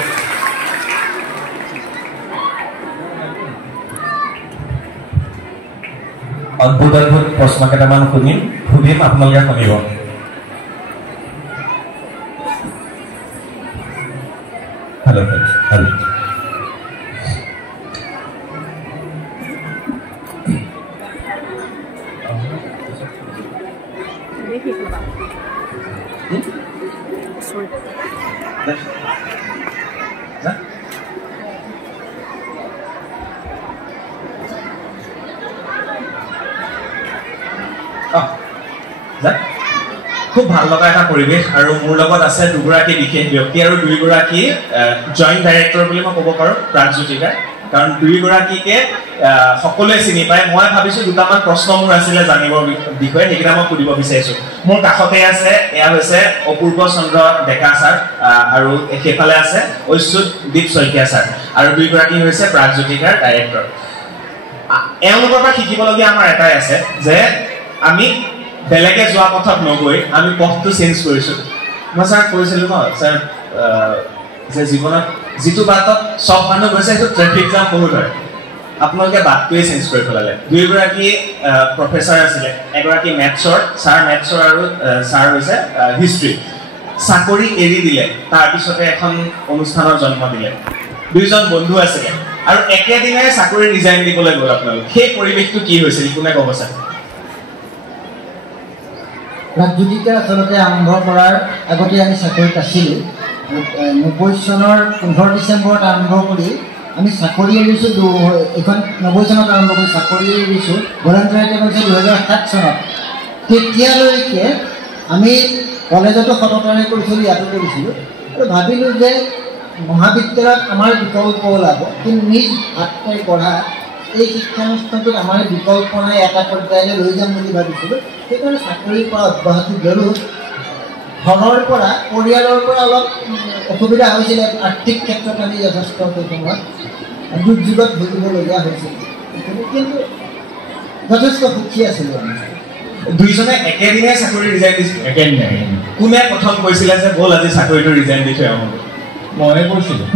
অদ্ভুত অদ্ভুত প্ৰশ্ন কেইটামান সুধিম, আপোনালোকে শুনিব। Hello' hello'. খুব ভাল লগা এটা পৰিৱেশ। আৰু মোৰ লগত আছে 2গৰাকী বিশেষ ব্যক্তি আৰু 2গৰাকী জইণ্ট ডাইৰেক্টৰ বুলি মই ক'ব পাৰোঁ প্ৰাগজ্যোতিকাৰ। কাৰণ 2গৰাকীকে সকলোৱে চিনি পায়। মই ভাবিছোঁ দুটামান প্ৰশ্ন মোৰ আছিলে জানিবৰ বিষয়ে, সেইকেইটা মই সুধিব বিচাৰিছোঁ। মোৰ কাষতে আছে, এয়া হৈছে অপূৰ্ব চন্দ্ৰ ডেকা ছাৰ, আৰু সেইফালে আছে ঐচ্যুতদ্বীপ শইকীয়া ছাৰ, আৰু 2গৰাকী হৈছে প্ৰাগজ্যোতিকাৰ ডাইৰেক্টৰ। এওঁলোকৰ পৰা শিকিবলগীয়া আমাৰ এটাই আছে যে আমি বেলেগে যোৱা পথত নগৈ আমি পথটো চেঞ্জ কৰিছোঁ। মই ছাৰক কৈছিলোঁ ন ছাৰ, যে জীৱনত যিটো বাটত চব মানুহ গৈছে সেইটো ট্ৰেফিক জাম বহুত হয়, আপোনালোকে বাটটোৱে চেঞ্জ কৰি পেলালে। 2গৰাকী প্ৰফেচাৰ আছিলে, এগৰাকী মেথছৰ, ছাৰ মেথছৰ আৰু ছাৰ হৈছে হিষ্ট্ৰী। চাকৰি এৰি দিলে, তাৰপিছতে এখন অনুষ্ঠানৰ জন্ম দিলে। 2জন বন্ধু আছিলে আৰু একেদিনাই চাকৰি ৰিজাইন দিবলৈ গ'ল আপোনালোক। সেই পৰিৱেশটো কি হৈছিল কোনে ক'ব ছাৰ? প্ৰাগজ্যোতিকা আচলতে আৰম্ভ কৰাৰ আগতে আমি চাকৰিত আছিলোঁ। 90 চনৰ 15 ডিচেম্বৰত আৰম্ভ কৰি আমি চাকৰি এৰিছোঁ। এইখন 90 চনত আৰম্ভ কৰি চাকৰি এৰিছোঁ ভলাণ্টাৰীতে কৰিছোঁ 2007 চনত। তেতিয়ালৈকে আমি কলেজতো সততাৰে কৰিছিলোঁ, ইয়াতো কৰিছিলোঁ। আৰু ভাবিলোঁ যে মহাবিদ্যালয়ত আমাৰ বিকল্প ওলাব, কিন্তু নিজ হাতে পঢ়া এই শিক্ষানুষ্ঠানটোত আমাৰ বিকল্প নাই, এটা পৰ্যায়লৈ লৈ যাম বুলি ভাবিছিলোঁ। সেইকাৰণে চাকৰিৰ পৰা অব্যাহতি ল'লোঁ। ঘৰৰ পৰা, পৰিয়ালৰ পৰা অলপ অসুবিধা হৈছিলে, আৰ্থিক ক্ষেত্ৰত আমি যথেষ্ট সময়ত দুৰ্যোগত ভুগিবলগীয়া হৈছিল, কিন্তু যথেষ্ট সুখী আছিলোঁ আমি। 2জনে একেদিনাই চাকৰি ৰিজাইন দিছিল? একেদিনাই। কোনে প্ৰথম কৈছিলে যে ব'ল আজি চাকৰিটো ৰিজাইন দি থৈ আহোঁ? ময়ে কৈছিলোঁ।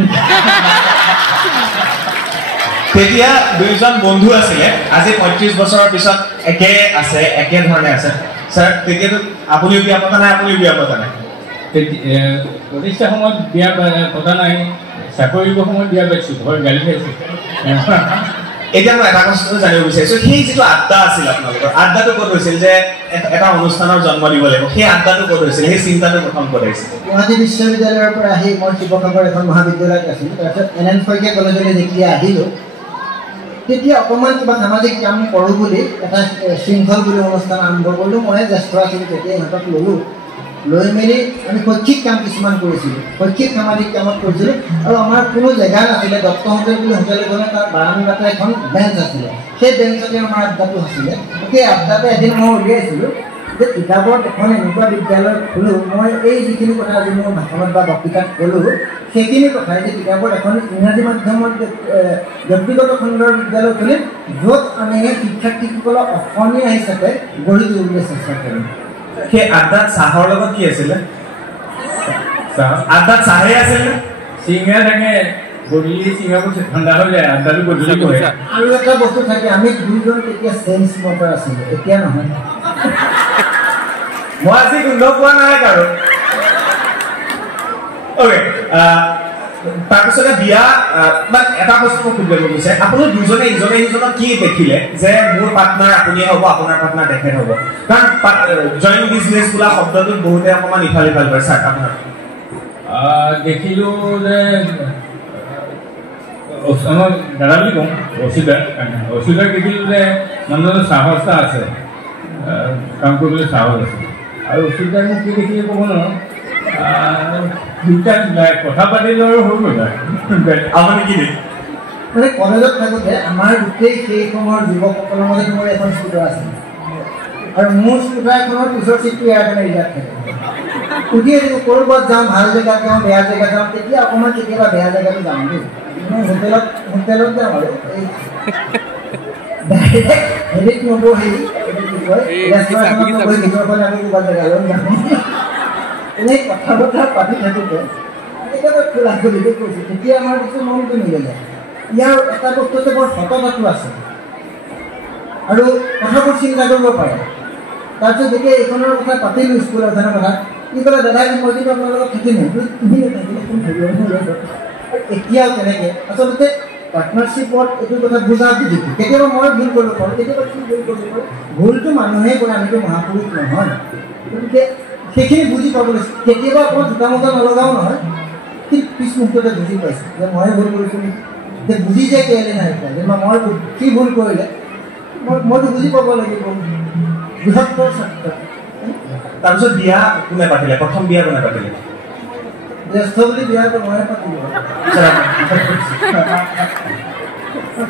তেতিয়া 2জন বন্ধু আছিলে, আজি 35 বছৰৰ পিছত একে আছে, একে ধৰণে আছে। ছাৰ তেতিয়াতো আপুনিও বিয়া পতা নাই, আপুনিও বিয়া পতা নাই? প্ৰতিষ্ঠা সময়ত বিয়া পতা নাই, চাকৰিৰ সময়ত বিয়া পাইছোঁ, ঘৰ গালি খাইছোঁ। এতিয়া মই এটা কথা জানিব বিচাৰিছোঁ, সেই যিটো আড্ডা আছিল আপোনালোকৰ, আড্ডাটো ক'ত হৈছিল যে এটা অনুষ্ঠানৰ জন্ম দিব লাগিব? সেই আড্ডাটো ক'ত হৈছিল? সেই চিন্তাটো প্ৰথম ক'ত আহিছিল? গুৱাহাটী বিশ্ববিদ্যালয়ৰ পৰা আহি মই শিৱসাগৰ এখন মহাবিদ্যালয়ত আছিলোঁ। তাৰপিছত NN শইকীয়া কলেজলৈ যেতিয়া আহিলোঁ, তেতিয়া অকণমান কিবা সামাজিক কাম কৰোঁ বুলি এটা শৃংখল বুলি অনুষ্ঠান আৰম্ভ কৰিলোঁ। মই জ্যেষ্ঠ আছিলোঁ, তেতিয়া ইহঁতক ল'লোঁ। লৈ মেলি আমি শৈক্ষিক কাম কিছুমান কৰিছিলোঁ, শৈক্ষিক সামাজিক কামত কৰিছিলোঁ। আৰু আমাৰ কোনো জেগা নাছিলে, দত্ত হোটেল বুলি হোটেল গ'লে তাৰ বাৰান্দাতে এখন বেঞ্চ আছিলে, সেই বেঞ্চতে আমাৰ আড্ডাটো আছিলে। সেই আড্ডাতে এদিন মই উলিয়াইছিলোঁ যে কিতাপত এখন এনেকুৱা বিদ্যালয় খোলোঁ মই এই যিখিনি কথা আজি মোৰ ভাষণত বা বক্তৃতাত ক'লোঁ সেইখিনি কথাই যে কিতাপত এখন ইংৰাজী মাধ্যমৰ ব্যক্তিগত খণ্ডৰ বিদ্যালয় খুলিম য'ত আমি শিক্ষাৰ্থীসকলক অসমীয়া হিচাপে গঢ়ি তুলিবলৈ চেষ্টা কৰিম। সেই আড্ডাত চাহৰ লগত কি আছিলে? আড্ডাত চাহে আছিলে? চিঙা থাকে গধূলি চিঙাবোৰ ঠাণ্ডা হৈ যায়, আড্ডাটো গধূলি কৰে। আৰু এটা বস্তু থাকে আমি দুইজন তেতিয়া চেঞ্জ মটৰ আছিলোঁ, এতিয়া নহয়। মই আজি গোন্ধ পোৱা নাই কাৰো। অ'কে, তাৰপিছতে বিয়া মানে এটা বস্তু মই সুধিব বিচাৰে, আপুনি দুজনে ইজনে সিজনক কি দেখিলে যে মোৰ পাৰ্টনাৰ আপুনিয়ে হ'ব, আপোনাৰ পাৰ্টনাৰ তেখেত হ'ব? কাৰণ জইণ্ট বিজনেছ বোলা শব্দটোত বহুতে অকণমান ইফাল সিফাল কৰে। ছাৰ আপোনাৰ দেখিলোঁ যে আমাৰ দাদা বুলি কওঁ অচিদাক দেখিলোঁ যে মানুহজনৰ সাহস আছে, কাম কৰিবলৈ সাহস আছে। আৰু অচিদাক মোক কি দেখিলে ক'ব নোৱাৰোঁ, দুটা কথা পাতিলোঁ আৰু হৈ গ'ল। আপুনি কি দেখি? মানে কলেজত থাকোঁতে আমাৰ গোটেই সেই সময়ৰ যুৱকসকলৰ মাজত মোৰ এখন স্কুটাৰ আছিল আৰু মোৰ স্কুটাৰখনৰ পিছৰ চিটটো ইয়াৰ কাৰণে ৰিজাৰ্ভ থাকে। উঠি আহিব ক'ৰবাত যাওঁ, ভাল জেগাত যাওঁ, বেয়া জেগাত যাওঁ, তেতিয়া অকণমান কেতিয়াবা বেয়া জেগাতো যাওঁ দেই। হোটেলত যাওঁ আৰু এই ডাইৰেক্ট হেৰিত নবহি কি কয় ৰেষ্টুৰেণ্টত নবহি ভিতৰ ফালে আমি কিবা জেগালৈ যাওঁ। এনেই কথা বতৰা পাতি থাকোঁতে কেতিয়াবা খোলা খুলিকে কৈছোঁ, তেতিয়া আমাৰ কিছু মনটো মিলে। ইয়াৰ এটা বস্তু যে বৰ সততাটো আছে আৰু কথাবোৰ চিন্তা কৰিব পাৰে। তাৰপিছত যেতিয়া এইখনৰ কথা পাতিলোঁ স্কুলৰ এখনৰ কথা, কি ক'লে দাদাই মই কিন্তু আপোনাৰ লগত থাকিম, তুমি নাথাকিলে কোন থাকিব। এতিয়াও তেনেকৈ আচলতে পাৰ্টনাৰশ্বিপত এইটো কথা বুজা বুজিছোঁ। কেতিয়াবা মই ভুল কৰিব পাৰোঁ, কেতিয়াবা কি ভুল কৰিব পাৰোঁ, ভুলটো মানুহেই কৰে, আমিতো মহাপুৰুষ নহয়। গতিকে সেইখিনি বুজি পাবলৈ কেতিয়াবা অকণমান জোতা মোজা নলগাও নহয়, কিন্তু পিছ মুহূৰ্ততে বুজি পাইছোঁ যে ময়ে ভুল কৰিছোঁ নেকি। যে বুজি যে কেলে নাই পোৱা যে মই কি ভুল কৰিলে মইতো বুজি পাব লাগিব। বৃহত্তৰ ছাত্ৰ। তাৰপিছত বিয়া কোনে পাতিলে? প্ৰথম বিয়া কোনে পাতিলে? জ্যেষ্ঠ বুলি বিয়াৰ ময়ে পাতিলোঁ।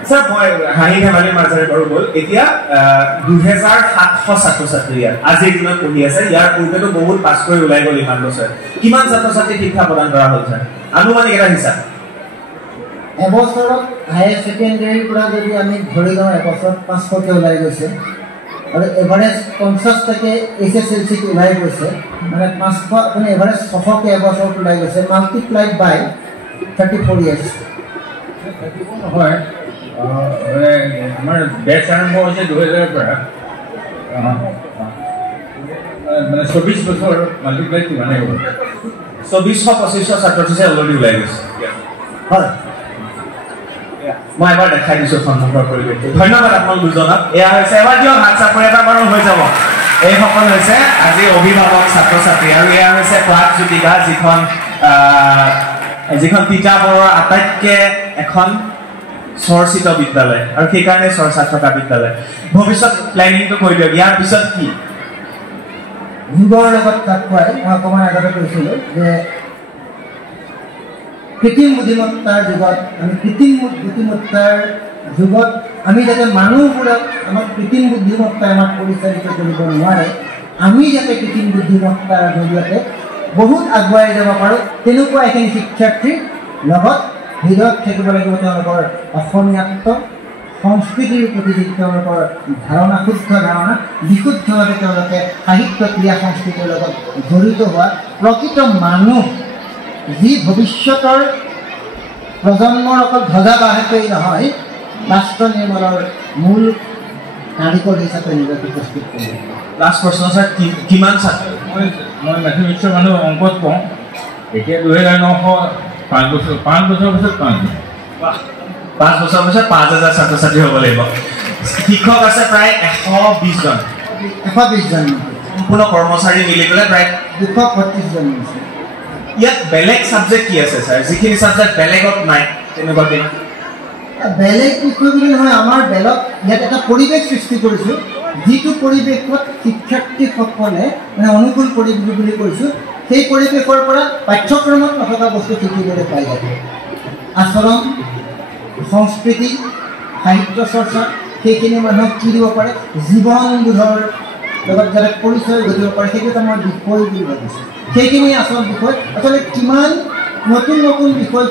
ছাৰ মই হাঁহি ধেমালিৰ মাজেৰে বাৰু গ'ল। এতিয়া 2700 ছাত্ৰ ছাত্ৰী ইয়াত আজিৰ দিনত পঢ়ি আছে। ইয়াৰ পূৰ্বেতো বহুত পাছ কৰি ওলাই গ'ল ইমান বছৰ। কিমান ছাত্ৰ ছাত্ৰীক শিক্ষা প্ৰদান কৰা হ'ল ছাৰ? আনুমানিক এটা হিচাপ। এবছৰত হায়াৰ ছেকেণ্ডেৰীৰ পৰা যদি আমি ধৰি লওঁ এবছৰত 500কে ওলাই গৈছে আৰু এভাৰেজ 50টাকে HSLCত ওলাই গৈছে, মানে 500 আপুনি এভাৰেজ 600কে এবছৰত ওলাই গৈছে, মাল্টিপ্লাইড বাই 34 years। নহয়, আমাৰ বেচ আৰম্ভ হৈছে 2000ৰ পৰা, মানে 24 বছৰ মাল্টিপ্লাইড কিমানে হ'ব? 2400-2500 ছাত্ৰ ছাত্ৰী অলৰেডি ওলাই গৈছে। হয়, মই এবাৰ দেখাই দিছোঁ সন্মুখৰ পৰিৱেশটো। ধন্যবাদ আপোনালোক দুজনক। এয়া হৈছে এবাৰ দিয়ক হাত চাপৰি এটা বাৰু হৈ যাব। এইসকল হৈছে আজি অভিভাৱক ছাত্ৰ ছাত্ৰী আৰু এয়া হৈছে প্ৰাগজ্যোতিকা, যিখন তিতাবৰৰ আটাইতকৈ এখন চৰ্চিত বিদ্যালয় আৰু সেইকাৰণে চৰ্চাত থকা বিদ্যালয়। ভৱিষ্যত প্লেনিংটো কৈ দিয়ক, ইয়াৰ পিছত কি? যুগৰ লগত তাক খুৱাই মই অকণমান আগতে কৈছিলোঁ যে কৃত্ৰিম বুদ্ধিমত্তাৰ যুগত আমি কৃত্ৰিম বুদ্ধিমত্তাৰ যুগত আমি যাতে মানুহবোৰক আমাক কৃত্ৰিম বুদ্ধিমত্তাই আমাক পৰিচালিত কৰিব নোৱাৰে, আমি যাতে কৃত্ৰিম বুদ্ধিমত্তাৰ জৰিয়তে বহুত আগুৱাই যাব পাৰোঁ, তেনেকুৱা এখিনি শিক্ষাৰ্থীৰ লগত হৃদয়ত থাকিব লাগিব তেওঁলোকৰ অসমীয়াত্ব সংস্কৃতিৰ প্ৰতি যি তেওঁলোকৰ ধাৰণা, শুদ্ধ ধাৰণা, বিশুদ্ধভাৱে তেওঁলোকে সাহিত্য ক্ৰীড়া সংস্কৃতিৰ লগত জড়িত হোৱা প্ৰকৃত মানুহ, যি ভৱিষ্যতৰ প্ৰজন্মৰ অকল ধ্বজা বাহকেই নহয়, ৰাষ্ট্ৰ নিৰ্মাণৰ মূল নাৰিকল হিচাপে নিজকে প্ৰস্তুত কৰিব। লাষ্ট প্ৰশ্ন ছাৰ, কিমান ছাত্ৰ? মই মেথমেটিক্সৰ মানুহ অংকত কওঁ, এতিয়া 2900 5 বছৰ পিছত 5 বছৰ 5 বছৰ পিছত 5000 ছাত্ৰ ছাত্ৰী হ'ব লাগিব। শিক্ষক আছে প্ৰায় 120 জন। 120 জন সম্পূৰ্ণ কৰ্মচাৰী মিলি পেলাই প্ৰায় 225 জন আছে। ইয়াত বেলেগ ছাবজেক্ট কি আছে ছাৰ, যিখিনি ছাবজেক্ট বেলেগত নাই তেনেকুৱা দিন? বেলেগ বিষয় বুলি নহয়, আমাৰ বেলেগ ইয়াত এটা পৰিৱেশ সৃষ্টি কৰিছোঁ, যিটো পৰিৱেশত শিক্ষাৰ্থীসকলে মানে অনুকূল পৰিৱেশ বুলি কৈছোঁ, সেই পৰিৱেশৰ পৰা পাঠ্যক্ৰমত নথকা বস্তু শিকিবলৈ পাই যাব। আচৰণ, সংস্কৃতি, সাহিত্য চৰ্চা, সেইখিনি মানুহক কি দিব পাৰে, জীৱনবোধৰ লগত যাতে পৰিচয় ঘটিব পাৰে সেইটো এটা মই বিষয় বুলি ভাবিছোঁ সেইখিনি আচল বিষয় আচলতে কিমান নতুন নতুন বিষয়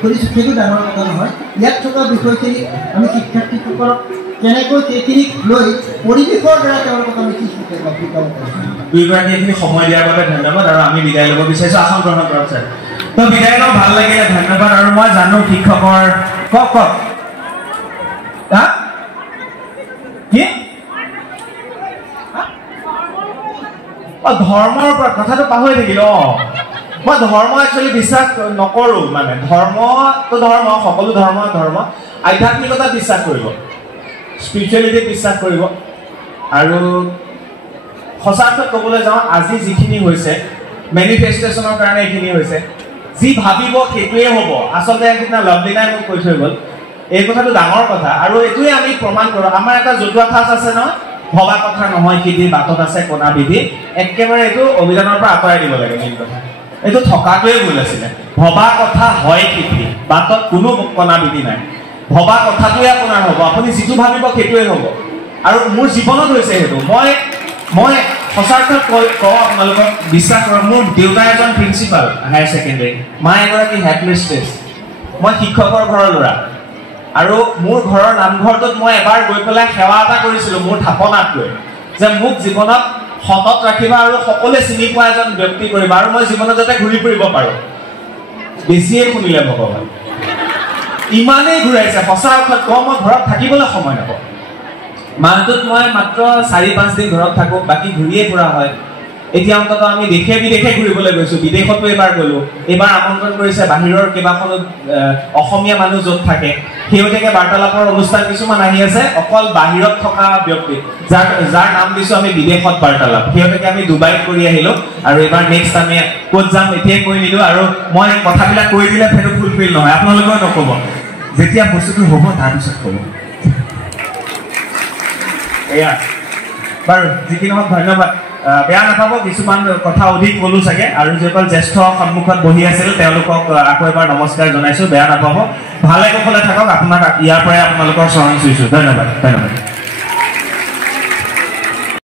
খুলিছোঁ সেইটো ডাঙৰ কথা নহয় ইয়াত থকা বিষয়খিনি আমি শিক্ষাৰ্থীসকলক কেনেকৈ সেইখিনিক লৈ পৰিৱেশৰ দ্বাৰা তেওঁলোকক আমি কি শিকাব পাৰিছোঁ দুইগৰাকী এইখিনি সময় দিয়াৰ বাবে ধন্যবাদ আৰু আমি বিদায় ল'ব বিচাৰিছোঁ আসন গ্ৰহণ কৰক ছাৰ তো বিদায় লওঁ ভাল লাগিলে ধন্যবাদ আৰু মই জানো শিক্ষকৰ কওক কি ধৰ্মৰ ওপৰত কথাটো পাহৰি থাকিল মই ধৰ্ম একচুৱেলি বিশ্বাস নকৰোঁ মানে ধৰ্মটো ধৰ্ম সকলো ধৰ্ম আধ্যাত্মিকতাত বিশ্বাস কৰিব স্পিৰিচুৱেলিটিত বিশ্বাস কৰিব আৰু সঁচা অৰ্থত ক'বলৈ যাওঁ আজি যিখিনি হৈছে মেনিফেষ্টেশ্যনৰ কাৰণে এইখিনি হৈছে যি ভাবিব সেইটোৱে হ'ব আচলতে সেইদিনা লভলীনাই মোক কৈ থৈ গ'ল এই কথাটো ডাঙৰ কথা আৰু এইটোৱে আমি প্ৰমাণ কৰোঁ আমাৰ এটা জতুৱা ঠাঁচ আছে নহয় ভবা কথা নহয় সিদ্ধি বাটত আছে কণা বিধি একেবাৰে এইটো অভিধানৰ পৰা আঁতৰাই দিব লাগে মেইন কথা এইটো থকাটোৱে ভুল আছিলে ভবা কথা হয় সিদ্ধি বাটত কোনো কণা বিধি নাই ভবা কথাটোৱে আপোনাৰ হ'ব আপুনি যিটো ভাবিব সেইটোৱে হ'ব আৰু মোৰ জীৱনত হৈছে সেইটো মই সঁচা অৰ্থত কওঁ আপোনালোকক বিশ্বাস কৰক মোৰ দেউতা এজন প্ৰিন্সিপাল হায়াৰ ছেকেণ্ডেৰী মা এগৰাকী হেডমিষ্ট্ৰেছ মই শিক্ষকৰ ঘৰৰ ল'ৰা আৰু মোৰ ঘৰৰ নামঘৰটোত মই এবাৰ গৈ পেলাই সেৱা এটা কৰিছিলোঁ মোৰ থাপনাত গৈ যে মোক জীৱনত সতত ৰাখিবা আৰু সকলোৱে চিনি পোৱা এজন ব্যক্তি কৰিবা আৰু মই জীৱনত যাতে ঘূৰি ফুৰিব পাৰোঁ বেছিয়ে শুনিলে ভগৱান ইমানেই ঘূৰাইছে সঁচা অৰ্থত কওঁ মই ঘৰত থাকিবলৈ সময় নাপাওঁ মাহটোত মই মাত্ৰ 4-5 দিন ঘৰত থাকোঁ বাকী ঘূৰিয়ে ফুৰা হয় এতিয়া অন্তত আমি দেশে বিদেশে ঘূৰিবলৈ গৈছোঁ বিদেশতো এইবাৰ গ'লোঁ এইবাৰ আমন্ত্ৰণ কৰিছে বাহিৰৰ কেইবাখনো অসমীয়া মানুহ য'ত থাকে শেহতীয়াকৈ বাৰ্তালাপৰ অনুষ্ঠান কিছুমান আহি আছে অকল বাহিৰত থকা ব্যক্তি যাৰ নাম দিছোঁ আমি বিদেশত বাৰ্তালাপ শেহতীয়াকৈ আমি ডুবাইত কৰি আহিলোঁ আৰু এইবাৰ নেক্সট আমি ক'ত যাম এতিয়াই কৈ নিদিওঁ আৰু মই কথাবিলাক কৈ দিলে সেইটো ফুলফিল নহয় আপোনালোকেও নক'ব যেতিয়া বস্তুটো হ'ব তাৰপিছত ক'ব এয়া বাৰু যিকি নহওক ধন্যবাদ বেয়া নাপাব কিছুমান কথা অধিক ক'লোঁ চাগে আৰু যিসকল জ্যেষ্ঠ সন্মুখত বহি আছিল তেওঁলোকক আকৌ এবাৰ নমস্কাৰ জনাইছোঁ বেয়া নাপাব ভালে কুশলে থাকক আপোনাক ইয়াৰ পৰাই আপোনালোকৰ চৰণ চুইছোঁ ধন্যবাদ